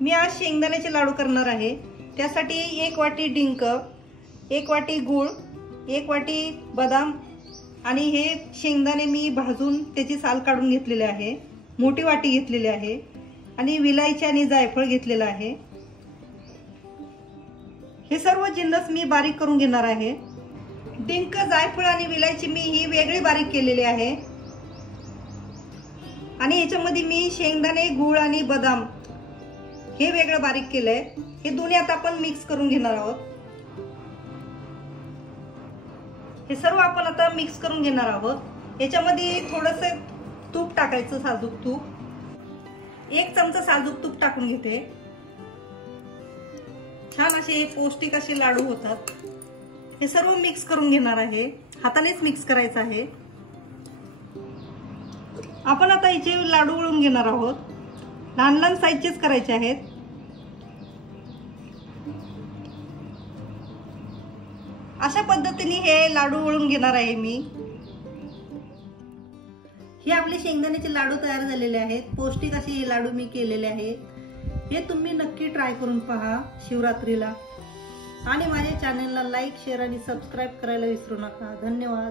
मी आज शेंगदाण्याचे लाडू करणार आहे। त्यासाठी 1 वाटी डिंक, 1 वाटी गूळ, 1 वाटी बदाम आणि हे शेंगदाणे मी भाजून त्याची साल काढून घेतलेले आहे। मोठी वाटी घेतलेली आहे आणि विलायची आणि जायफळ घेतलेला आहे। हे सर्व जिन्नस मी बारीक करून घेणार आहे। डिंक, जायफळ आणि विलायची मी ही वेगळी बारीक केलेली आहे आणि याच्यामध्ये मी शेंगदाणे, गूळ आणि बदाम हे वेगळं बारीक केलंय। हे दोन्ही आता आपण मिक्स करून घेणार आहोत। हे सर्व आपण आता मिक्स करून घेणार आहोत। याच्यामध्ये थोडंसं तूप टाकायचं, साजूक तूप। 1 चमचा साजूक तूप टाकून घेते। छान असे पौष्टिक असे लाडू होतात। हे सर्व मिक्स करून घेणार आहे, हातानेच मिक्स करायचं आहे। आपण आता याचे लाडू वळून घेणार आहोत। लहान लहान साईजचेच करायचे आहेत। अशा पद्धतीने हे लाडू वळून घेणार आहे मी। हे आपले शेंगदाण्याचे लाडू तयार झालेले आहेत। पौष्टिक असे हे लाडू मी केलेले आहेत। हे तुम्ही नक्की ट्राय करून पहा शिवरात्रीला। आणि माझ्या चॅनलला लाईक, शेअर आणि सबस्क्राईब करायला विसरू नका। धन्यवाद।